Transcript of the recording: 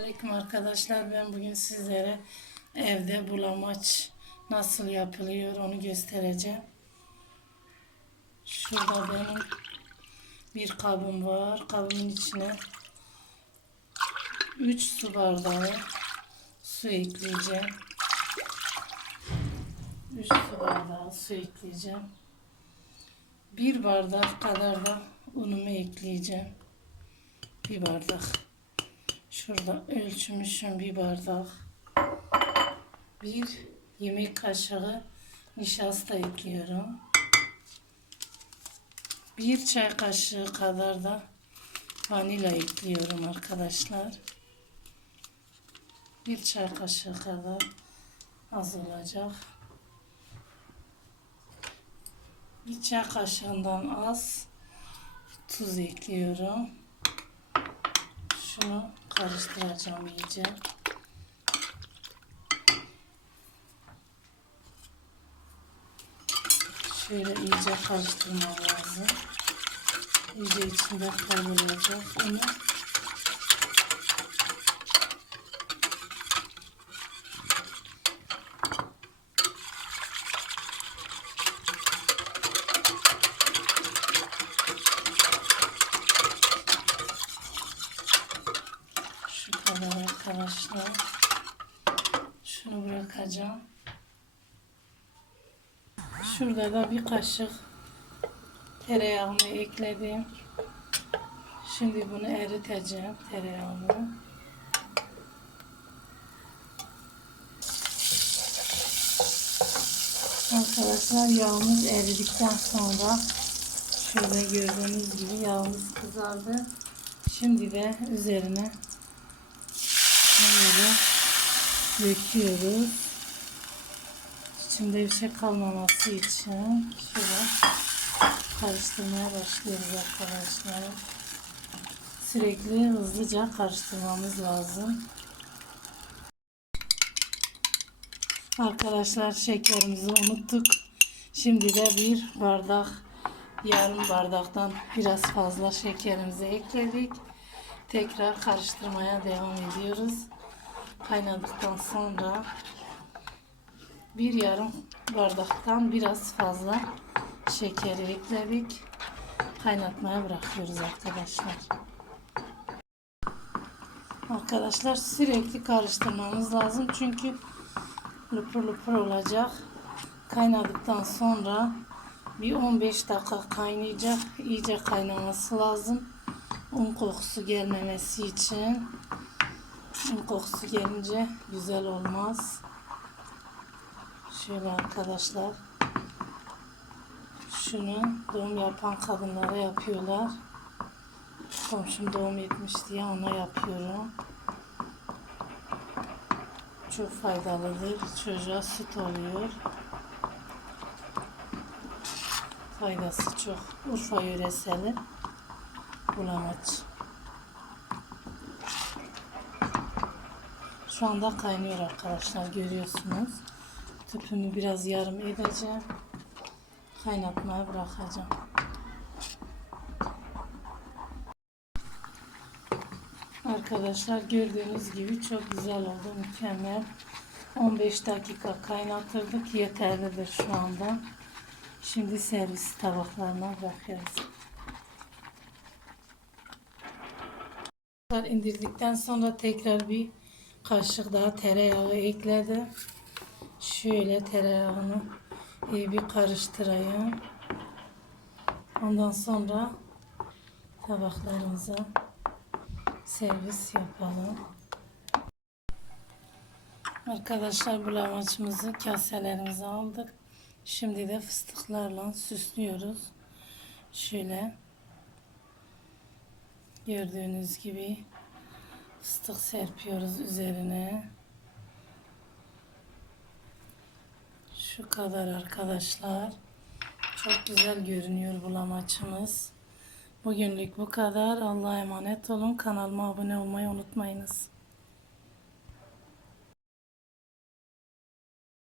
Selamünaleyküm arkadaşlar. Ben bugün sizlere evde bulamaç nasıl yapılıyor onu göstereceğim. Şurada benim bir kabım var. Kabımın içine 3 su bardağı su ekleyeceğim. 3 su bardağı su ekleyeceğim. Bir bardak kadar da unumu ekleyeceğim. Bir bardak. Şurada ölçmüşüm bir bardak. Bir yemek kaşığı nişasta ekliyorum. Bir çay kaşığı kadar da vanilya ekliyorum arkadaşlar. Bir çay kaşığı kadar az olacak. Bir çay kaşığından az tuz ekliyorum. Şunu karıştıracağım iyice. Şöyle iyice karıştırmam lazım. İyice içinde kavrulacak. Onu Şu kadar arkadaşlar. Şunu bırakacağım. Şurada da bir kaşık tereyağını ekledim. Şimdi bunu eriteceğim tereyağını. Arkadaşlar yağımız eridikten sonra şöyle gördüğünüz gibi yağımız kızardı. Şimdi de üzerine böyle döküyoruz. İçinde bir şey kalmaması için şöyle karıştırmaya başlıyoruz arkadaşlar. Sürekli hızlıca karıştırmamız lazım. Arkadaşlar şekerimizi unuttuk. Şimdi de bir bardak yarım bardaktan biraz fazla şekerimizi ekledik. Tekrar karıştırmaya devam ediyoruz. Kaynadıktan sonra bir yarım bardaktan biraz fazla şekeri ekledik. Kaynatmaya bırakıyoruz arkadaşlar. Arkadaşlar sürekli karıştırmamız lazım çünkü lupur lupur olacak. Kaynadıktan sonra bir 15 dakika kaynayacak. İyice kaynaması lazım. Un kokusu gelmemesi için. Un kokusu gelince güzel olmaz. Şöyle arkadaşlar. Şunu doğum yapan kadınlara yapıyorlar. Komşum doğum etmiş diye ona yapıyorum. Çok faydalıdır. Çocuğa süt oluyor. Faydası çok. Urfa yöreseli bulamaç. Şu anda kaynıyor arkadaşlar görüyorsunuz. Tüpümü biraz yarım edeceğim. Kaynatmaya bırakacağım. Arkadaşlar gördüğünüz gibi çok güzel oldu. Mükemmel. 15 dakika kaynatırdık. Yeterlidir şu anda. Şimdi servis tabaklarına bırakıyoruz. İndirdikten sonra tekrar bir kaşık daha tereyağı ekledim. Şöyle tereyağını iyi bir karıştırayım. Ondan sonra tabaklarımıza servis yapalım. Arkadaşlar bulamacımızı kaselerimize aldık. Şimdi de fıstıklarla süslüyoruz. Şöyle gördüğünüz gibi fıstık serpiyoruz üzerine. Şu kadar arkadaşlar. Çok güzel görünüyor bulamaçımız. Bugünlük bu kadar. Allah'a emanet olun. Kanalıma abone olmayı unutmayınız.